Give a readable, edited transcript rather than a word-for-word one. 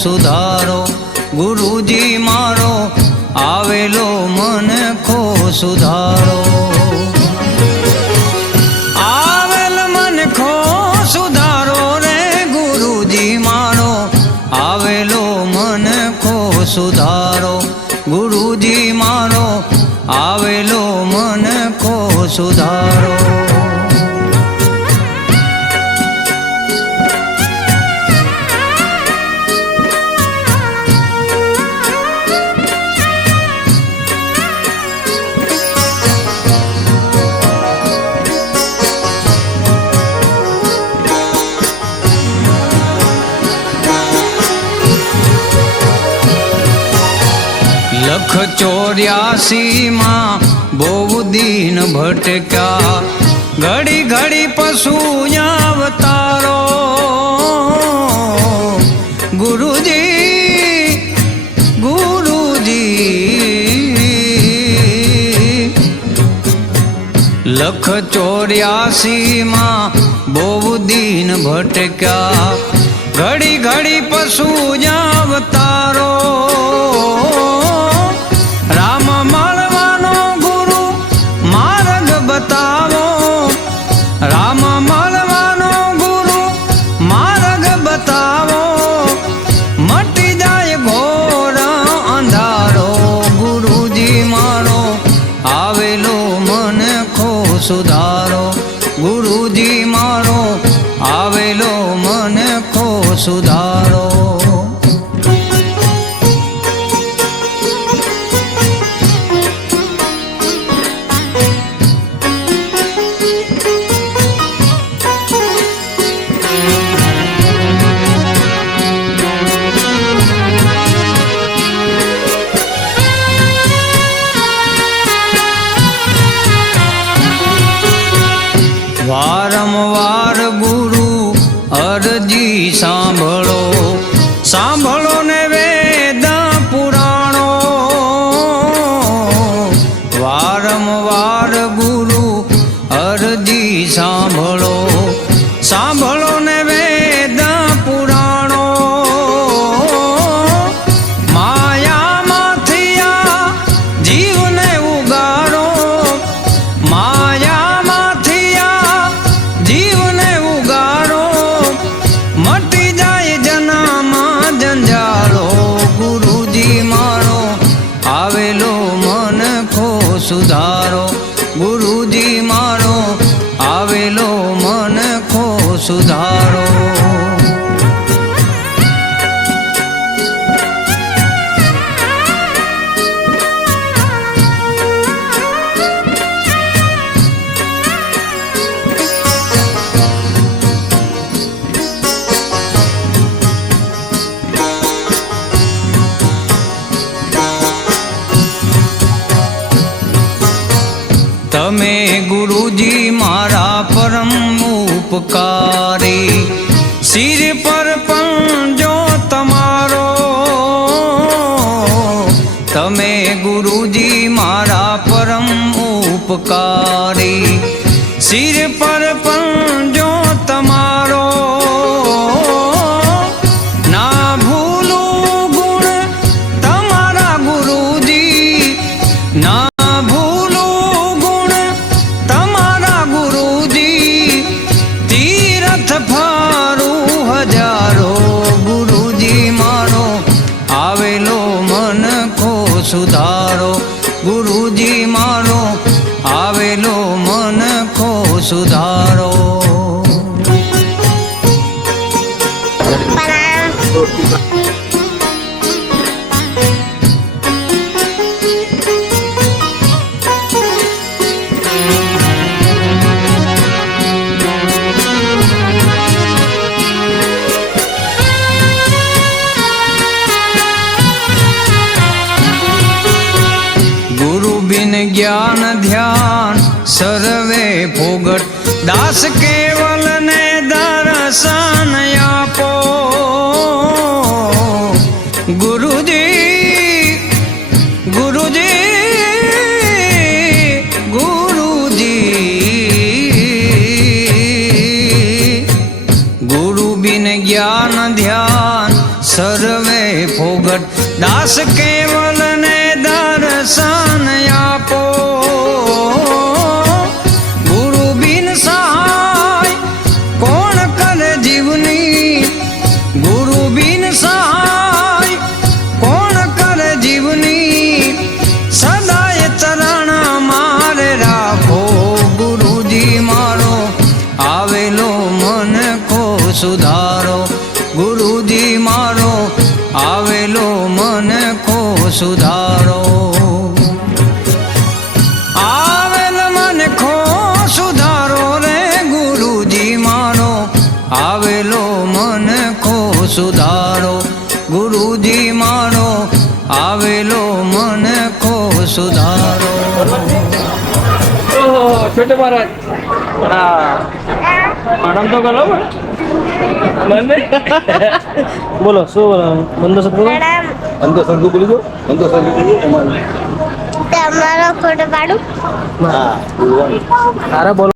સુધારો, ગુરુજી મારો આવેલો મનખો સુધારો. આવેલ મનખો સુધારો રે ગુરુજી મારો આવેલો મનખો સુધારો, ગુરુજી મારો આવેલો મનખો સુધારો. લખ 84 માં બહુ દિન ભટક્યા, ઘડી ઘડી પશુ અવતારો. ગુરુજી ગુરુજી લખ 84 માં બહુ દિન ભટક્યા, ઘડી ઘડી પશુ અવતારો. રામ મળવાનો ગુરુ માર્ગ બતાવો, રામ મળવાનો ગુરુ માર્ગ બતાવો, મટી જાય ઘોર અંધારો. ગુરુજી મારો આવેલો મનખો સુધારો, ગુરુજી મારો આવેલો મનખો સુધારો. વારંવાર ગુરુ અરજી સાંભળો, સાંભળો ને વેદ પુરાણો. વારંવાર ગુરુ અરજી સાંભળો, સાંભળો ને વેદ પુરાણો. માયામાંથી આ જીવને ઉગાડો, માયામાંથી આ જીવને ઉગાડો, મટી જાય જનામાં જંજાળો. ગુરુજી મારો આવેલો મનખો સુધારો, ગુરુજી મારો આવેલો મનખો સુધારો. તમે ગુરુજી મારા પરમ ઉપકારી, સિર પર પંજો તમારો. તમે ગુરુજી મારા પરમ ઉપકારી, સિર પર પંજો તમારો. ના ભૂલું ગુણ તમારા ગુરુજી, ના ફારું હજારો. ગુરુજી મારો આવેલો મનખો સુધારો, ગુરુજી મારો આવેલો મનખો સુધારો. જ્ઞાન ધ્યાન સર્વે ભોગટ, દાસ કેવલ ને દર્શન આપો. ગુરુજી ગુરુજી ગુરુજી, ગુરુ બિન જ્ઞાન ધ્યાન સર્વે દાસ કેવલ ને દર્શન આપો ગુરુ બિન સહાય કોણ કરે જીવની ગુરુ બિન સહાય કોણ કરે જીવની સદાય ચરણ મારે રાખો ગુરુજી મારો આવેલો મન કો સુધારો ગુરુજી મારો આવેલો મન કો સુધારો આવેલ મન કો સુધારો રે ગુરુજી મારો આવેલો મન કો સુધારો ગુરુજી મારો આવેલો મન કો સુધારો छोटे महाराज प्रणाम तो करो મને બોલો શું બોલો બંદો સદગુરુ બંદો સદગુરુ બોલી દો બંદો સદગુરુ તમારો ફોટો પાડું હા તારા બોલો